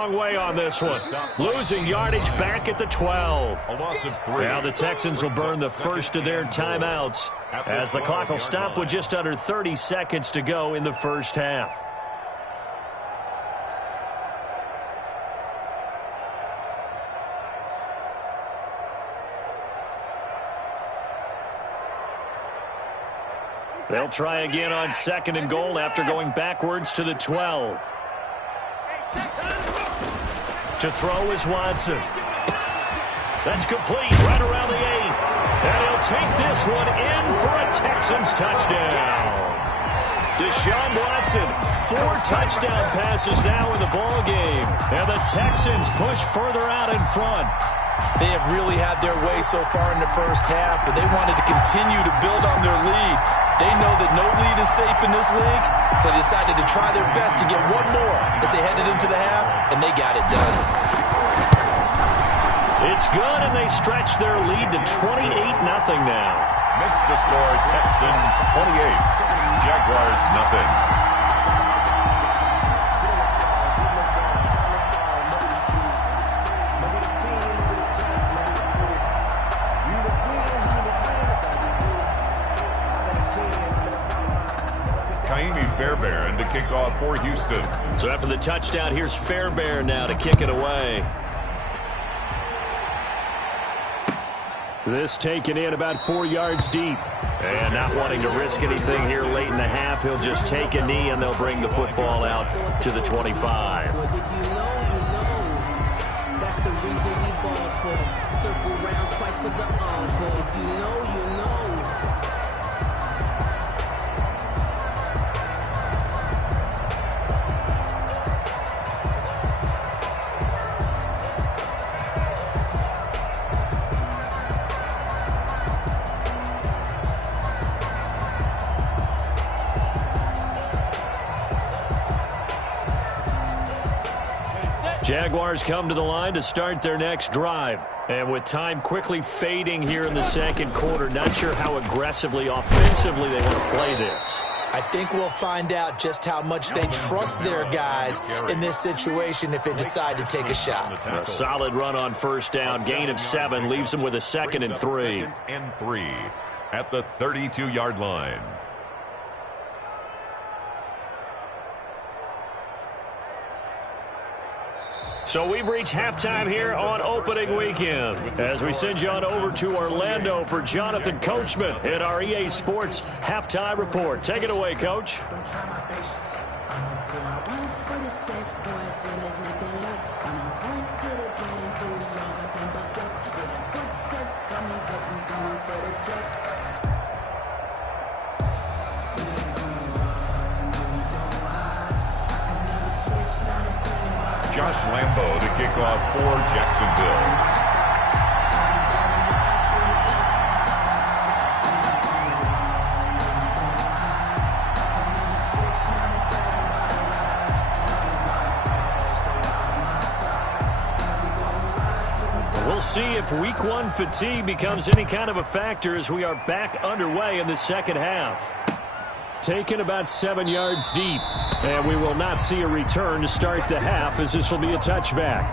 Long way on this one. Losing yardage back at the 12. A loss of 3. Now the Texans will burn the first of their timeouts as the clock will stop with just under 30 seconds to go in the first half. They'll try again on 2nd and goal after going backwards to the 12. To throw is Watson. That's complete right around the 8. And he'll take this one in for a Texans touchdown. Deshaun Watson, 4 touchdown passes now in the ball game. And the Texans push further out in front. They have really had their way so far in the first half, but they wanted to continue to build on their lead. They know that no lead is safe in this league, so they decided to try their best to get one more as they headed into the half, and they got it done. It's good, and they stretch their lead to 28-0 now. Makes the score Texans 28, Jaguars nothing. Fairbairn to kick off for Houston. So after the touchdown, here's Fairbairn now to kick it away. This taken in about 4 yards deep. And not wanting to risk anything here late in the half, he'll just take a knee and they'll bring the football out to the 25. That's the reason we ball for. Circle round twice for the encore. If you know, you know. Jaguars come to the line to start their next drive. And with time quickly fading here in the second quarter, not sure how aggressively, offensively they want to play this. I think we'll find out just how much they trust their guys in this situation if they decide to take a shot. A solid run on first down, gain of 7, leaves them with a 2nd and 3. 2nd and 3 at the 32-yard line. So we've reached halftime here on opening weekend as we send you on over to Orlando for Jonathan Coachman in our EA Sports Halftime Report. Take it away, Coach. Josh Lambo to kick off for Jacksonville. We'll see if week 1 fatigue becomes any kind of a factor as we are back underway in the second half. Taken about 7 yards deep, and we will not see a return to start the half as this will be a touchback.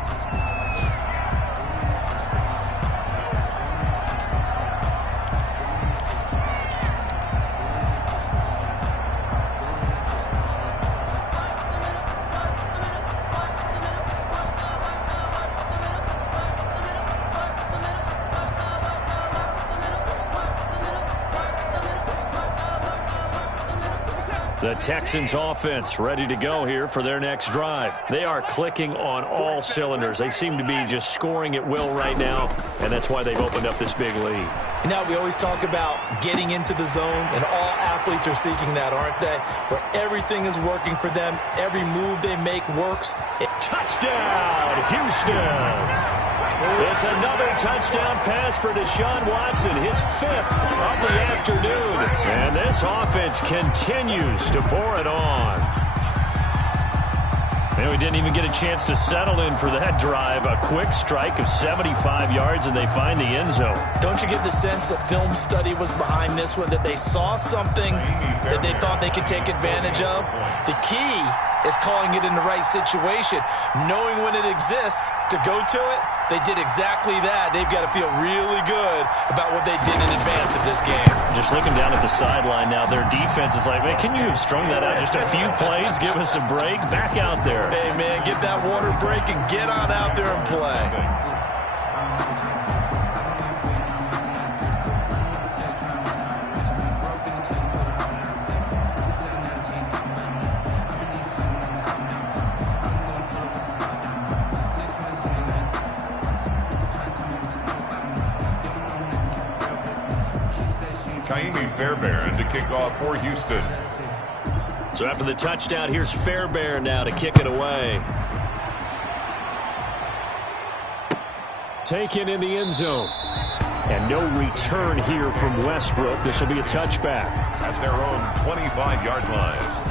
The Texans offense ready to go here for their next drive. They are clicking on all cylinders. They seem to be just scoring at will right now, and that's why they've opened up this big lead. You know, we always talk about getting into the zone, and all athletes are seeking that, aren't they? Where everything is working for them, every move they make works. Touchdown, Houston! It's another touchdown pass for Deshaun Watson, his 5th of the afternoon. And this offense continues to pour it on. And we didn't even get a chance to settle in for that drive. A quick strike of 75 yards, and they find the end zone. Don't you get the sense that film study was behind this one, that they saw something that they thought they could take advantage of? The key is calling it in the right situation. Knowing when it exists to go to it, they did exactly that. They've got to feel really good about what they did in advance of this game. Just looking down at the sideline now, their defense is like, man, can you have strung that out just a few plays? Give us a break. Back out there. Hey, man, give that water break and get on out there and play. Fairbairn to kick off for Houston. So after the touchdown, here's Fairbairn now to kick it away. Taken in the end zone. And no return here from Westbrook. This will be a touchback. At their own 25-yard line.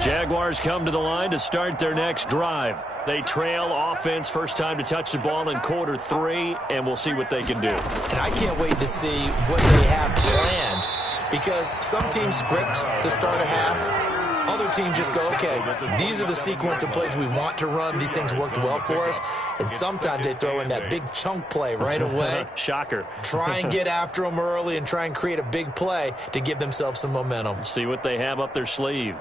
Jaguars come to the line to start their next drive. They trail offense, first time to touch the ball in quarter 3, and we'll see what they can do. And I can't wait to see what they have planned, because some teams script to start a half. Other teams just go, okay, these are the sequence of plays we want to run. These things worked well for us. And sometimes they throw in that big chunk play right away. Shocker. Try and get after them early and try and create a big play to give themselves some momentum. See what they have up their sleeve.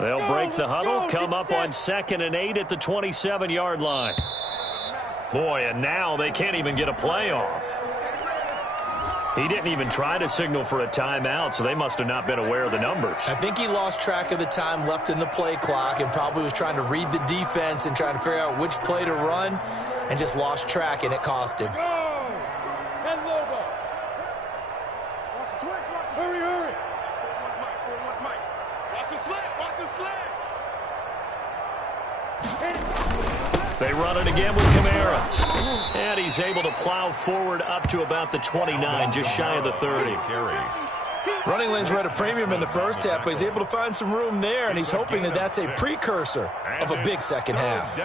They'll break the huddle, come up on 2nd and 8 at the 27-yard line. Boy, and now they can't even get a play off. He didn't even try to signal for a timeout, so they must have not been aware of the numbers. I think he lost track of the time left in the play clock and probably was trying to read the defense and trying to figure out which play to run and just lost track, and it cost him. They run it again with Kamara. And he's able to plow forward up to about the 29, just shy of the 30. Running lanes were at a premium in the first half, but he's able to find some room there, and he's hoping that that's a precursor of a big second half.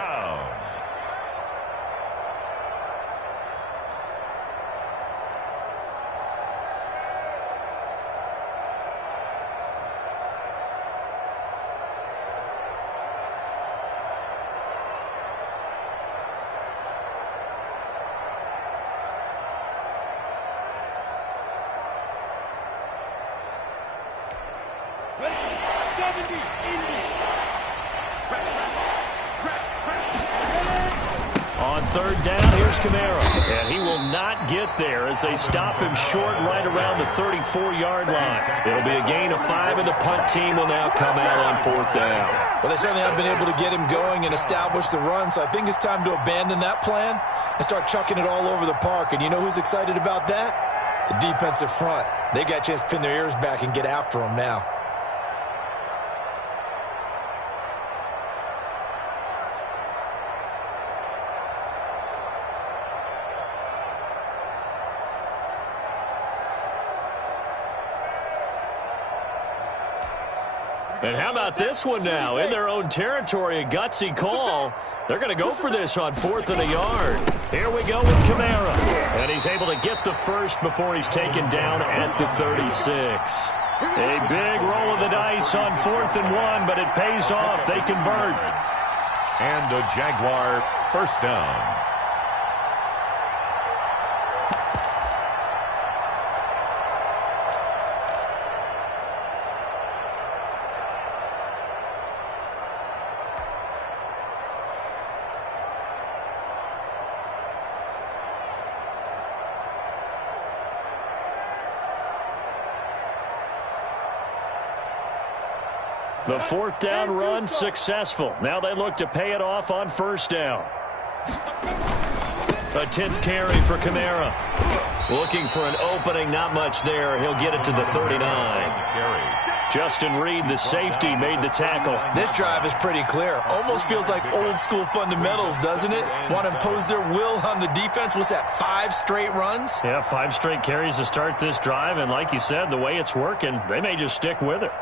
On 3rd down, here's Kamara. And he will not get there as they stop him short right around the 34-yard line. It'll be a gain of 5, and the punt team will now come out on 4th down. Well, they certainly have been able to get him going and establish the run, so I think it's time to abandon that plan and start chucking it all over the park. And you know who's excited about that? The defensive front. They got a chance to pin their ears back and get after him now. And how about this one now? In their own territory, a gutsy call. They're going to go for this on 4th and a yard. Here we go with Kamara. And he's able to get the first before he's taken down at the 36. A big roll of the dice on 4th and 1, but it pays off. They convert. And a Jaguar first down. The fourth down run successful. Now they look to pay it off on first down. A 10th carry for Kamara. Looking for an opening, not much there. He'll get it to the 39. Justin Reed, the safety, made the tackle. This drive is pretty clear. Almost feels like old school fundamentals, doesn't it? Want to impose their will on the defense. Was that 5 straight runs? Yeah, 5 straight carries to start this drive. And like you said, the way it's working, they may just stick with it.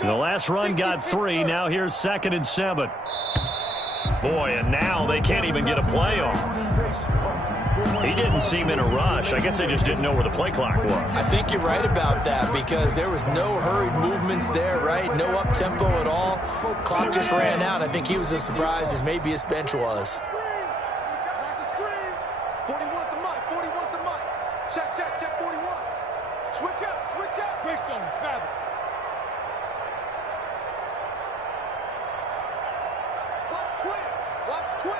The last run got 3. Now here's 2nd and 7. Boy, and now they can't even get a play off. He didn't seem in a rush. I guess they just didn't know where the play clock was. I think you're right about that because there was no hurried movements there, right? No up-tempo at all. Clock just ran out. I think he was as surprised as maybe his bench was. Check 41. Switch up. Greystone, grab it. Watch twins.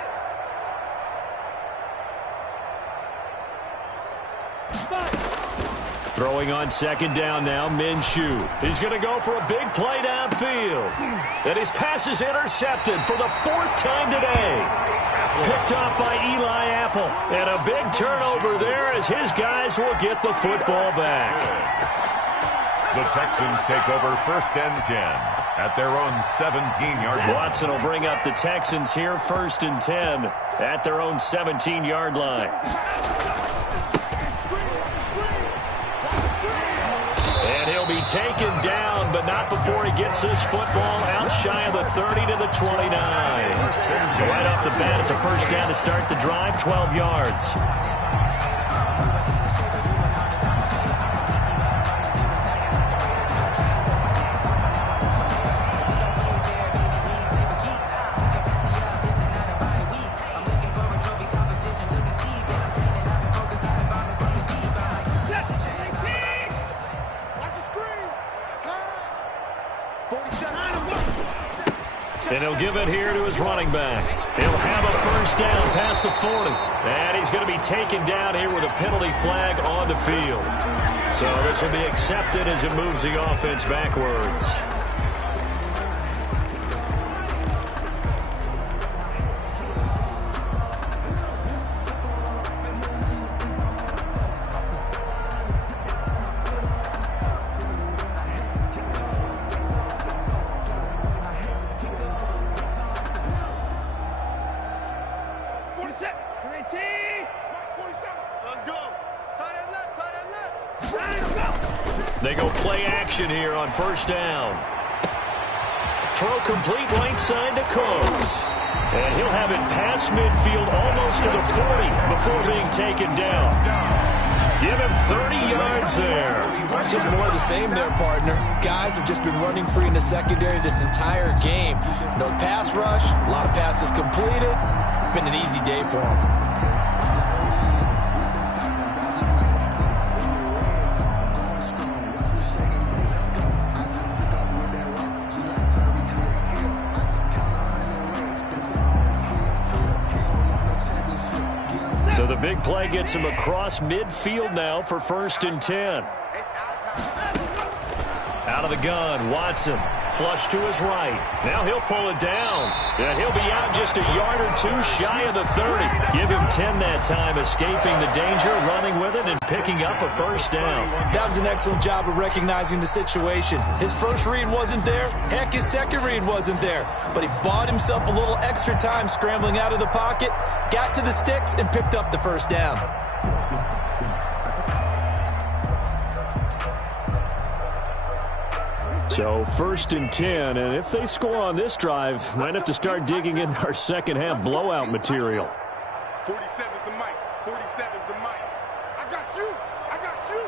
Throwing on 2nd down now, Minshew. He's going to go for a big play downfield. And his pass is intercepted for the 4th time today. Picked off by Eli Apple. And a big turnover there as his guys will get the football back. The Texans take over 1st and 10 at their own 17-yard line. Watson will bring up the Texans here, 1st and 10 at their own 17-yard line. And he'll be taken down, but not before he gets this football out shy of the 30 to the 29. Right off the bat, it's a 1st down to start the drive, 12 yards. And he'll give it here to his running back. He'll have a 1st down past the 40. And he's going to be taken down here with a penalty flag on the field. So this will be accepted as it moves the offense backwards. They go play action here on 1st down. Throw complete right side to Cooks. And he'll have it past midfield almost to the 40 before being taken down. Give him 30 yards there. Just more of the same there, partner. Guys have just been running free in the secondary this entire game. No pass rush, a lot of passes completed. Been an easy day for them. So the big play gets him across midfield now for 1st and 10. Out of the gun, Watson. Flush to his right. Now he'll pull it down. And he'll be out just a yard or 2 shy of the 30. Give him 10 that time, escaping the danger, running with it, and picking up a 1st down. That was an excellent job of recognizing the situation. His first read wasn't there. Heck, his second read wasn't there. But he bought himself a little extra time scrambling out of the pocket, got to the sticks, and picked up the 1st down. So 1st and 10, and if they score on this drive, might have to start digging in our second half blowout material. 47 is the mic. 47 is the mic. I got you. I got you.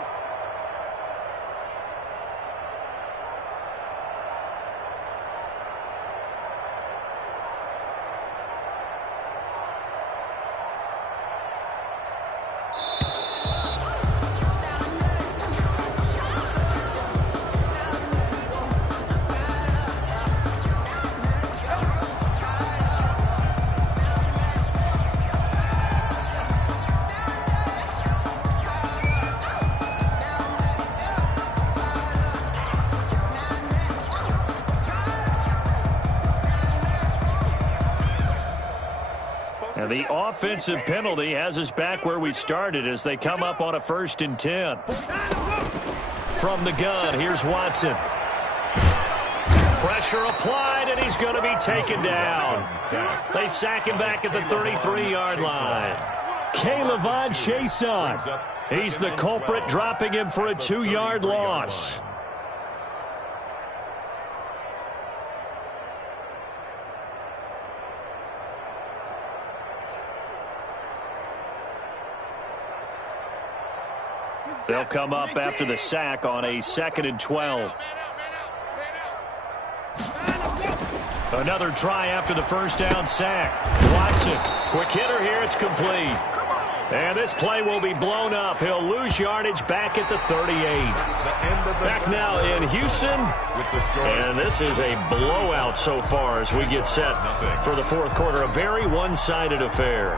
The offensive penalty has us back where we started as they come up on a 1st and 10. From the gun, here's Watson. Pressure applied, and he's going to be taken down. They sack him back at the 33-yard line. K'Lavon Chaisson. He's the culprit, dropping him for a 2-yard loss. They'll come up after the sack on a 2nd and 12. Another try after the 1st down sack. Watson, quick hitter here, it's complete. And this play will be blown up. He'll lose yardage back at the 38. Back now in Houston. And this is a blowout so far as we get set for the 4th quarter. A very one-sided affair.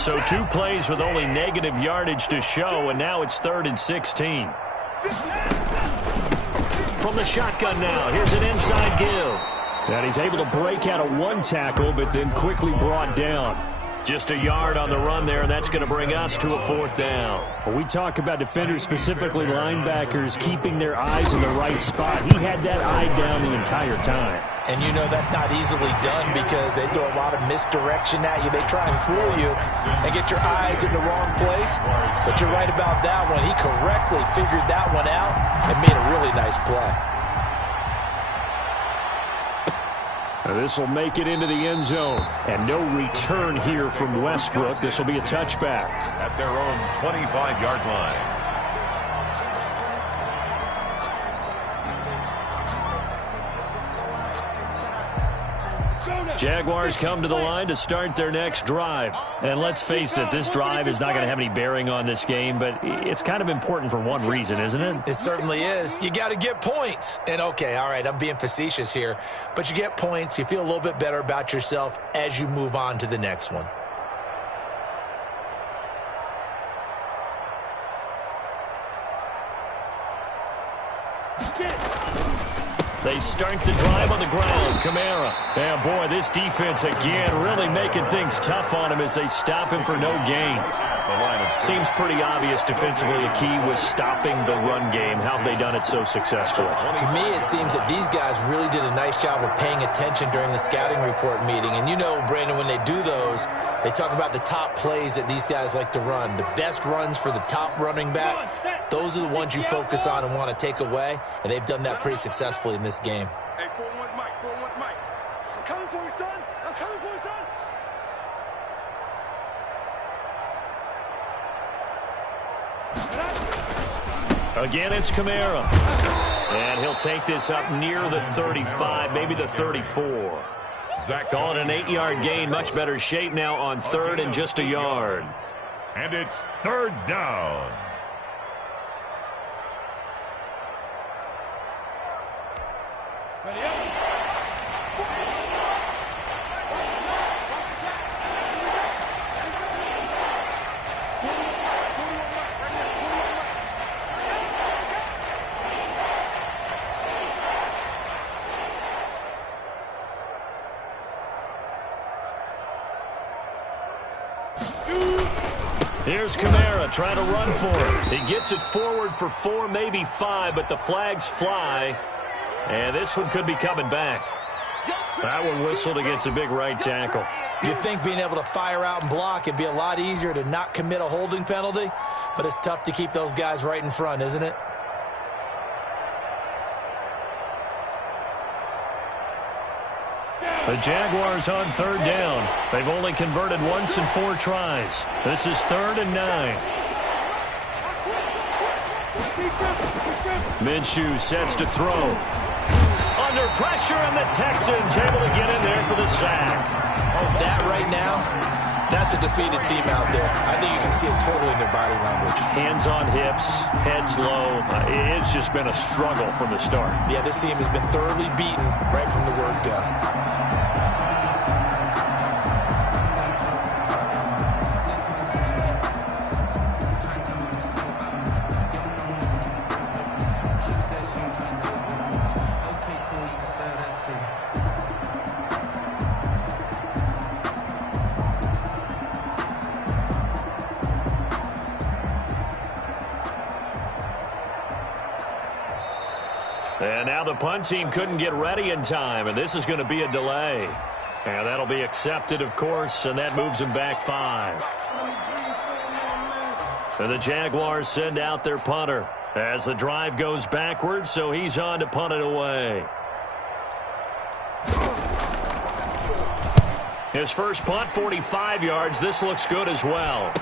So 2 plays with only negative yardage to show, and now it's 3rd and 16. From the shotgun now, here's an inside give. And he's able to break out of 1 tackle, but then quickly brought down. Just a yard on the run there, and that's going to bring us to a 4th down. When we talk about defenders, specifically linebackers, keeping their eyes in the right spot, he had that eye down the entire time. And you know that's not easily done because they throw a lot of misdirection at you. They try and fool you and get your eyes in the wrong place. But you're right about that one. He correctly figured that one out and made a really nice play. This will make it into the end zone. And no return here from Westbrook. This will be a touchback. At their own 25-yard line. Jaguars come to the line to start their next drive. And let's face it, this drive is not going to have any bearing on this game, but it's kind of important for one reason, isn't it? It certainly is. You got to get points. And okay, all right, I'm being facetious here, but you get points, you feel a little bit better about yourself as you move on to the next one. They start the drive on the ground. Kamara. And boy, this defense again really making things tough on him as they stop him for no gain. Seems pretty obvious defensively a key was stopping the run game. How have they done it so successfully? To me, it seems that these guys really did a nice job of paying attention during the scouting report meeting. And you know, Brandon, when they do those, they talk about the top plays that these guys like to run. The best runs for the top running back. Those are the ones you focus on and want to take away, and they've done that pretty successfully in this game. Hey, 4-1's Mike, 4-1's Mike. I'm coming for you, son. I'm coming for you, son. Again, it's Kamara. And he'll take this up near the 35, maybe the 34. Calling an 8-yard gain, much better shape now on 3rd and just a yard. And it's 3rd down. Here's Kamara trying to run for it. He gets it forward for 4, maybe 5, but the flags fly. And this one could be coming back. That one whistled against a big right tackle. You'd think being able to fire out and block, it'd be a lot easier to not commit a holding penalty, but it's tough to keep those guys right in front, isn't it? The Jaguars on 3rd down. They've only converted once in 4 tries. This is 3rd and 9. Minshew sets to throw. Under pressure, and the Texans able to get in there for the sack. That right now, that's a defeated team out there. I think you can see it totally in their body language. Hands on hips, heads low. It's just been a struggle from the start. Yeah, this team has been thoroughly beaten right from the word go. And now the punt team couldn't get ready in time, and this is going to be a delay. And that'll be accepted, of course, and that moves them back 5. And the Jaguars send out their punter as the drive goes backwards, so he's on to punt it away. His first punt, 45 yards. This looks good as well.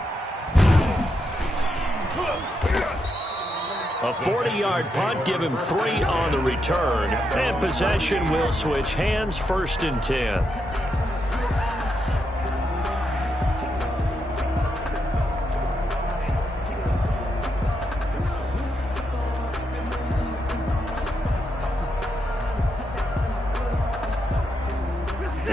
A 40-yard punt, give him 3 on the return. And possession will switch hands, 1st and 10.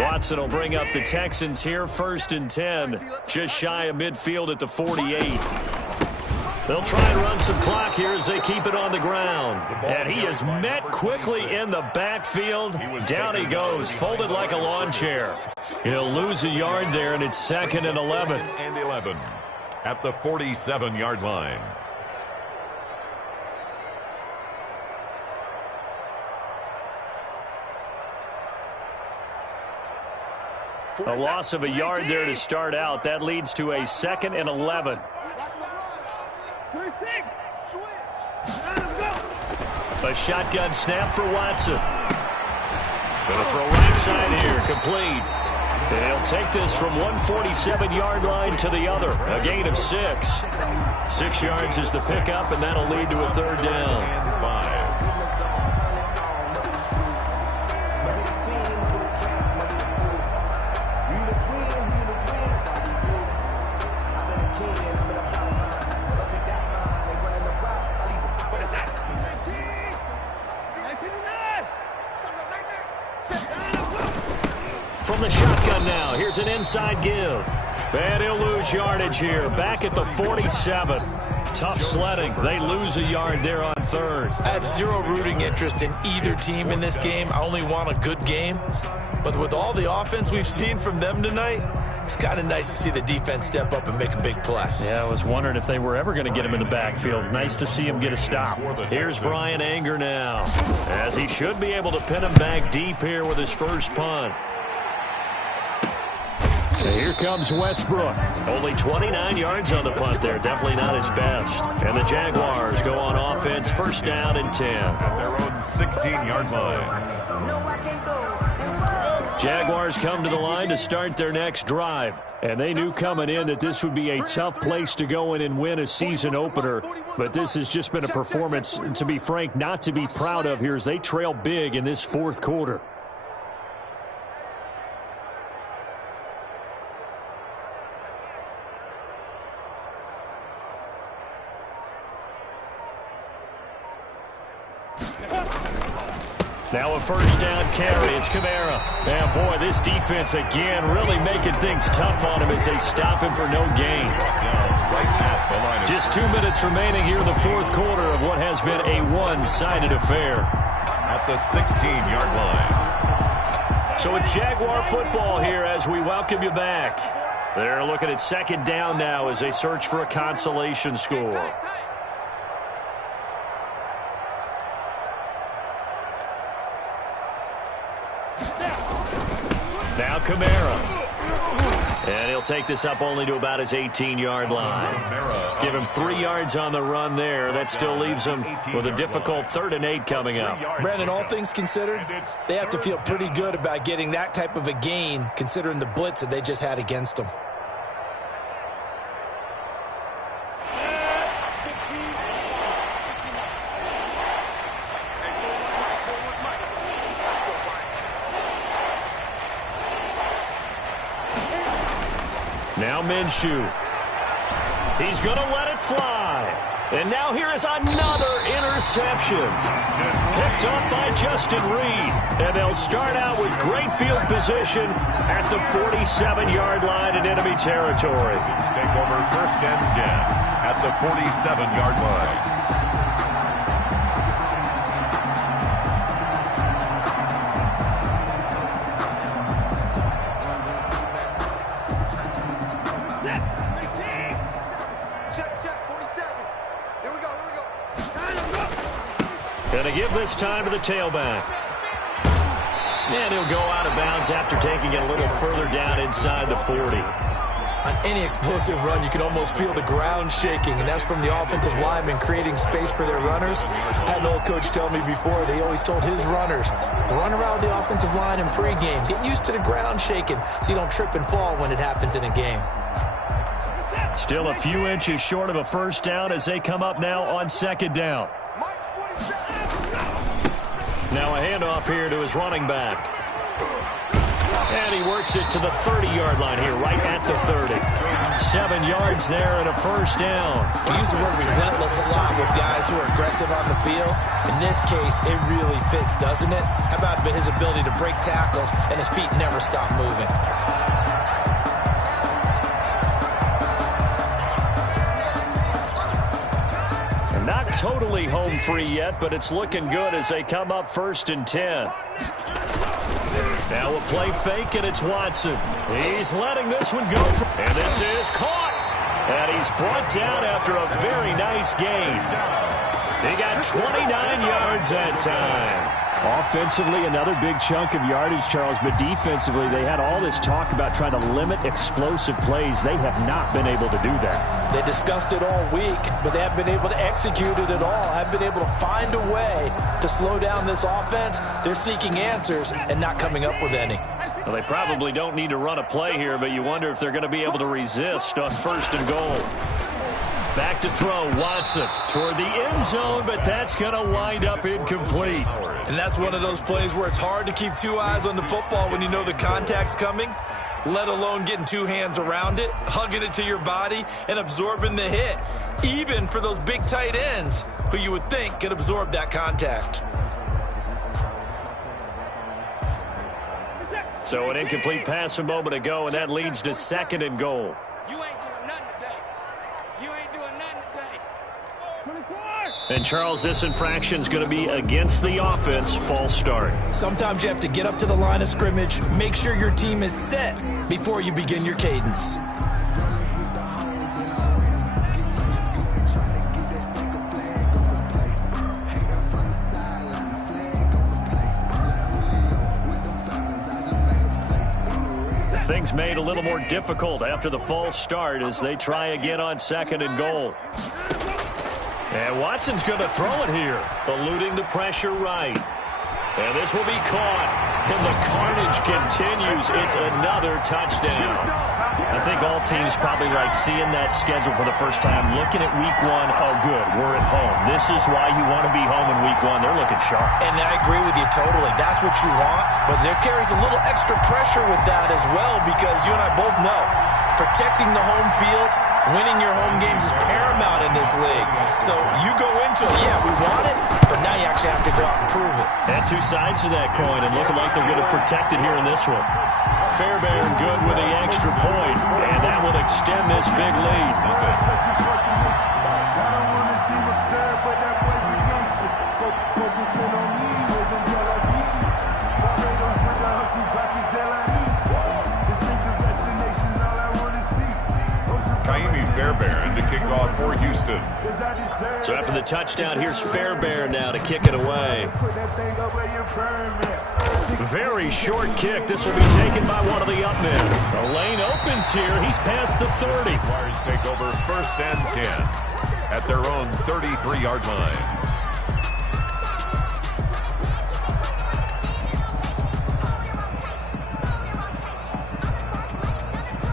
Watson will bring up the Texans here, 1st and 10. Just shy of midfield at the 48. They'll try and run some clock here as they keep it on the ground. And he is met quickly in the backfield. Down he goes, folded like a lawn chair. He'll lose a yard there, and it's 2nd and 11. And 11 at the 47-yard line. A loss of a yard there to start out. That leads to a 2nd and 11. A shotgun snap for Watson. Going to throw right side here, complete. And he'll take this from 147-yard line to the other. A gain of 6. 6 yards is the pickup, and that'll lead to a 3rd down. And 5. From the shotgun now, here's an inside give. And he'll lose yardage here, back at the 47. Tough sledding. They lose a yard there on 3rd. I have zero rooting interest in either team in this game. I only want a good game. But with all the offense we've seen from them tonight, it's kind of nice to see the defense step up and make a big play. Yeah, I was wondering if they were ever going to get him in the backfield. Nice to see him get a stop. Here's Brian Anger now, as he should be able to pin him back deep here with his first punt. Here comes Westbrook. Only 29 yards on the punt there. Definitely not his best. And the Jaguars go on offense, 1st down and 10. At their own 16-yard line. Jaguars come to the line to start their next drive. And they knew coming in that this would be a tough place to go in and win a season opener. But this has just been a performance, to be frank, not to be proud of here as they trail big in this 4th quarter. Now a 1st down carry. It's Kamara. And boy, this defense again really making things tough on him as they stop him for no gain. Just 2 minutes remaining here in the 4th quarter of what has been a one-sided affair. At the 16-yard line. So it's Jaguar football here as we welcome you back. They're looking at 2nd down now as they search for a consolation score. Now Kamara. And he'll take this up only to about his 18-yard line. Give him 3 yards on the run there. That still leaves him with a difficult 3rd and 8 coming up. Brandon, all things considered, they have to feel pretty good about getting that type of a gain considering the blitz that they just had against them. Now Minshew. He's going to let it fly. And now here is another interception. Picked up by Justin Reed. And they'll start out with great field position at the 47-yard line in enemy territory. Take over 1st and 10 at the 47-yard line. Going to give this time to the tailback. And he'll go out of bounds after taking it a little further down inside the 40. On any explosive run, you can almost feel the ground shaking, and that's from the offensive linemen creating space for their runners. I had an old coach tell me before, they always told his runners, run around the offensive line in pregame. Get used to the ground shaking so you don't trip and fall when it happens in a game. Still a few inches short of a first down as they come up now on second down. Now a handoff here to his running back. And he works it to the 30-yard line here, right at the 30. 7 yards there and a first down. We use the word relentless a lot with guys who are aggressive on the field. In this case, it really fits, doesn't it? How about his ability to break tackles and his feet never stop moving? And not totally home free yet, but it's looking good as they come up 1st and 10. Now a play fake, and it's Watson. He's letting this one go. And this is caught. And he's brought down after a very nice gain. He got 29 yards that time. Offensively, another big chunk of yardage, Charles, but defensively, they had all this talk about trying to limit explosive plays. They have not been able to do that. They discussed it all week, but they haven't been able to execute it at all. Haven't been able to find a way to slow down this offense. They're seeking answers and not coming up with any. Well, they probably don't need to run a play here, but you wonder if they're going to be able to resist on 1st and goal. Back to throw, Watson toward the end zone, but that's going to wind up incomplete. And that's one of those plays where it's hard to keep 2 eyes on the football when you know the contact's coming, let alone getting 2 hands around it, hugging it to your body, and absorbing the hit, even for those big tight ends who you would think could absorb that contact. So an incomplete pass a moment ago, and that leads to 2nd and goal. And, Charles, this infraction is going to be against the offense, false start. Sometimes you have to get up to the line of scrimmage, make sure your team is set before you begin your cadence. Things made a little more difficult after the false start as they try again on 2nd and goal. And Watson's going to throw it here, eluding the pressure right. And this will be caught. And the carnage continues. It's another touchdown. I think all teams probably like seeing that schedule for the first time, looking at week 1. Oh, good, we're at home. This is why you want to be home in week 1. They're looking sharp. And I agree with you totally. That's what you want. But there carries a little extra pressure with that as well, because you and I both know protecting the home field, winning your home games is paramount in this league. So you go into it, yeah, we want it, but now you actually have to go out and prove it. And 2 sides to that coin, and looking like they're going to protect it here in this one. Fairbairn good with the extra point, and that will extend this big lead. Fairbairn to kick off for Houston. So after the touchdown, here's Fairbairn now to kick it away. Very short kick. This will be taken by one of the up men. The lane opens here. He's past the 30. Jaguars take over 1st and 10 at their own 33-yard line.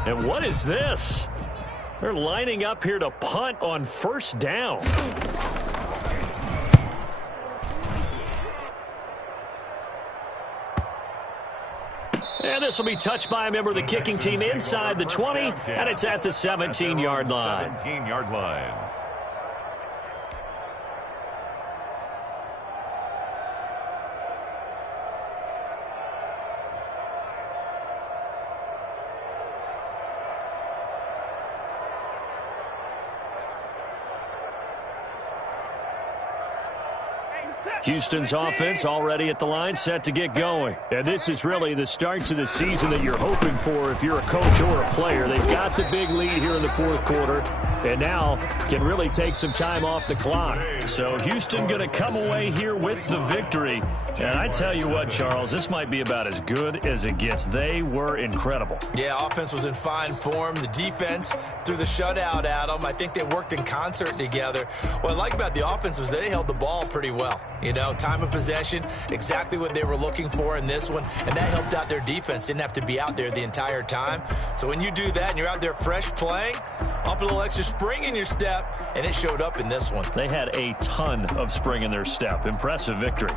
And what is this? They're lining up here to punt on 1st down. And this will be touched by a member of the kicking team inside the 20, and it's at the 17-yard line. 17-yard line. Houston's offense already at the line, set to get going. And this is really the start to the season that you're hoping for if you're a coach or a player. They've got the big lead here in the 4th quarter. and now can really take some time off the clock. So Houston going to come away here with the victory. And I tell you what, Charles, this might be about as good as it gets. They were incredible. Yeah, offense was in fine form. The defense threw the shutout at them. I think they worked in concert together. What I like about the offense was they held the ball pretty well. You know, time of possession, exactly what they were looking for in this one, and that helped out their defense. Didn't have to be out there the entire time. So when you do that and you're out there fresh playing, up a little extra spring in your step, and it showed up in this one. They had a ton of spring in their step. Impressive victory.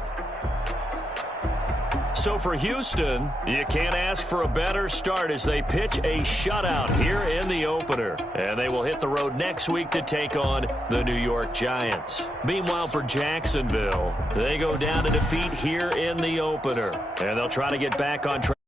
So for Houston, you can't ask for a better start as they pitch a shutout here in the opener. And they will hit the road next week to take on the New York Giants. Meanwhile, for Jacksonville, they go down to defeat here in the opener. And they'll try to get back on track.